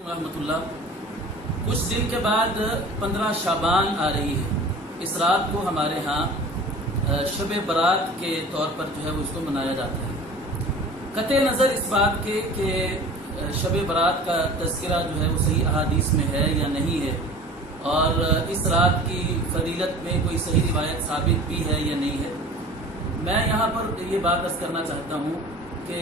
रहमत उल्लाह। कुछ दिन के बाद 15 शाबान आ रही है। इस रात को हमारे यहाँ शब बरात के तौर पर जो है वो इसको मनाया जाता है। कते नज़र इस बात के कि शब बरात का तज़किरा जो है वो सही अहादीस में है या नहीं है, और इस रात की फजीलत में कोई सही रिवायत साबित भी है या नहीं है। मैं यहाँ पर ये बात अर्ज़ करना चाहता हूँ कि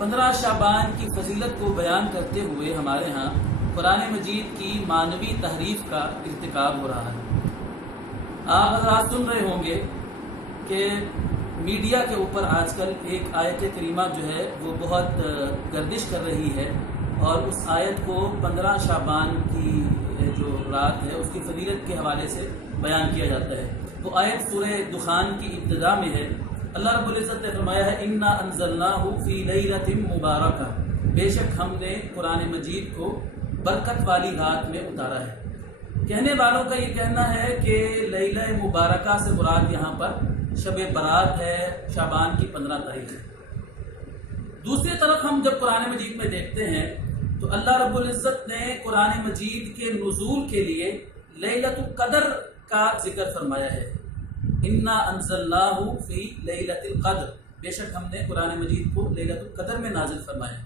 15 शाबान की फजीलत को बयान करते हुए हमारे यहाँ कुरान मजीद की मानवी तहरीफ का इर्तिकाब हो रहा है। आप हज़रात सुन रहे होंगे कि मीडिया के ऊपर आजकल एक आयत करीमा जो है वो बहुत गर्दिश कर रही है, और उस आयत को 15 शाबान की जो रात है उसकी फजीलत के हवाले से बयान किया जाता है। तो आयत सूरह दुखान की इब्तिदा में है। अल्लाह रब्बुल इज़्ज़त ने फरमाया है, इन्ना अंज़लनाहु फी लैलतिन मुबारका, बेशक हमने कुरान मजीद को बरकत वाली रात में उतारा है। कहने वालों का ये कहना है कि लैला मुबारका से मुराद यहाँ पर शब बरात है, शाबान की 15 तारीख है। दूसरी तरफ हम जब कुरान मजीद में देखते हैं तो अल्लाह रब्बुल इज़्ज़त ने कुरान मजीद के नुज़ूल के लिए लैलतुल क़द्र का जिक्र फरमाया है। इन्ना अंज़लनाहु फी लैलतिल क़द्र, बेशक हमने कुरान मजीद को लैलतुल क़द्र में नाजिल फरमाया।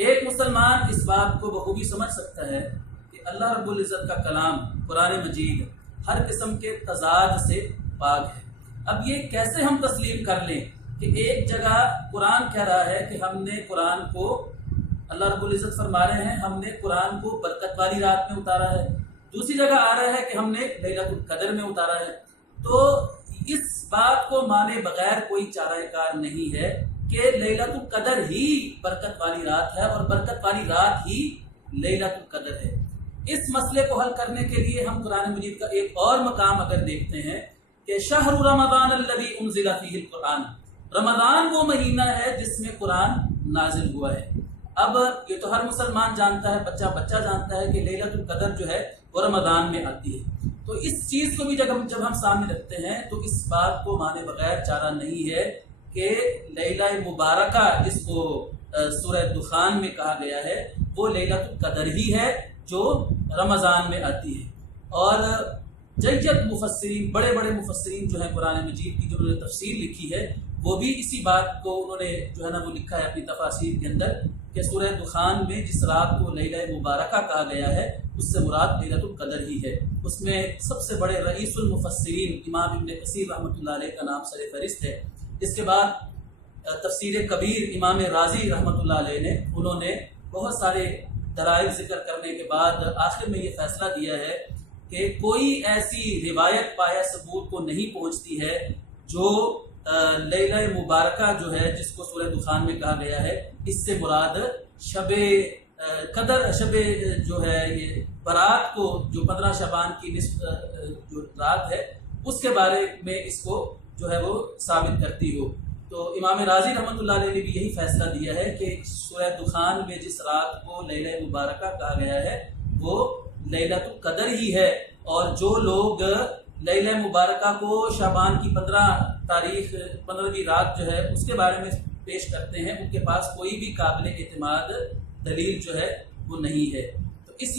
एक मुसलमान इस बात को बखूबी समझ सकता है कि अल्लाह रब्बुल इज़्ज़त का कलाम कुरान मजीद हर किस्म के तजाद से पाक है। अब ये कैसे हम तस्लीम कर लें कि एक जगह कुरान कह रहा है कि हमने कुरान को, अल्लाह रब्बुल इज़्ज़त फरमा रहे हैं हमने कुरान को बरकत वाली रात में उतारा है, दूसरी जगह आ रहा है कि हमने लैलतुल क़द्र में उतारा है। तो इस बात को माने बगैर कोई चाराकार नहीं है कि लैलतुल क़द्र ही बरकत वाली रात है और बरकत वाली रात ही लैलतुल क़द्र है। इस मसले को हल करने के लिए हम कुरान मजीद का एक और मकाम अगर देखते हैं कि शहरु रमज़ान अल्लज़ी उन्ज़िला फ़ीहिल कुरान, रमज़ान वो महीना है जिसमें कुरान नाजिल हुआ है। अब ये तो हर मुसलमान जानता है, बच्चा बच्चा जानता है कि लैलतुल क़द्र जो है वो रमज़ान में आती है। तो इस चीज़ को भी जब हम सामने रखते हैं तो इस बात को माने बगैर चारा नहीं है कि लैला मुबारका जिसको सूरह दुखान में कहा गया है वो लैलतुल क़द्र ही है जो रमज़ान में आती है। और जय्यद मुफस्सिरीन, बड़े बड़े मुफस्सिरीन जो है कुरान मजीद की जो उन्होंने तफसीर लिखी है वो भी इसी बात को उन्होंने जो है ना वो लिखा है अपनी तफासीर के अंदर कि सूरह दुखान में जिस रात को लैला मुबारका कहा गया है उससे मुराद लैलतुल क़द्र ही है। उसमें सबसे बड़े रईसुल मुफस्सिरीन इमाम इब्न कसीर रहमतुल्लाह अलैह का नाम सर फहरिस्त है। इसके बाद तफसीर कबीर इमाम राजी रहमतुल्लाह अलैह ने, उन्होंने बहुत सारे दलाइल जिक्र करने के बाद आखिर में ये फैसला दिया है कि कोई ऐसी रिवायत पाया सबूत को नहीं पहुँचती है जो लैला मुबारका जो है जिसको सूरह दुखान में कहा गया है इससे मुराद शबे क़द्र, शबे जो है ये बरात को जो 15 शाबान की जो रात है उसके बारे में इसको जो है वो साबित करती हो। तो इमाम राजी रहमतुल्लाह अलैह ने भी यही फैसला दिया है कि सूरह दुखान में जिस रात को लैला मुबारका कहा गया है वो लैलतुल क़द्र ही है, और जो लोग लैला मुबारका को शाबान की 15वीं रात जो है उसके बारे में पेश करते हैं उनके पास कोई भी काबिल एतमाद दलील जो है वो नहीं है। तो इस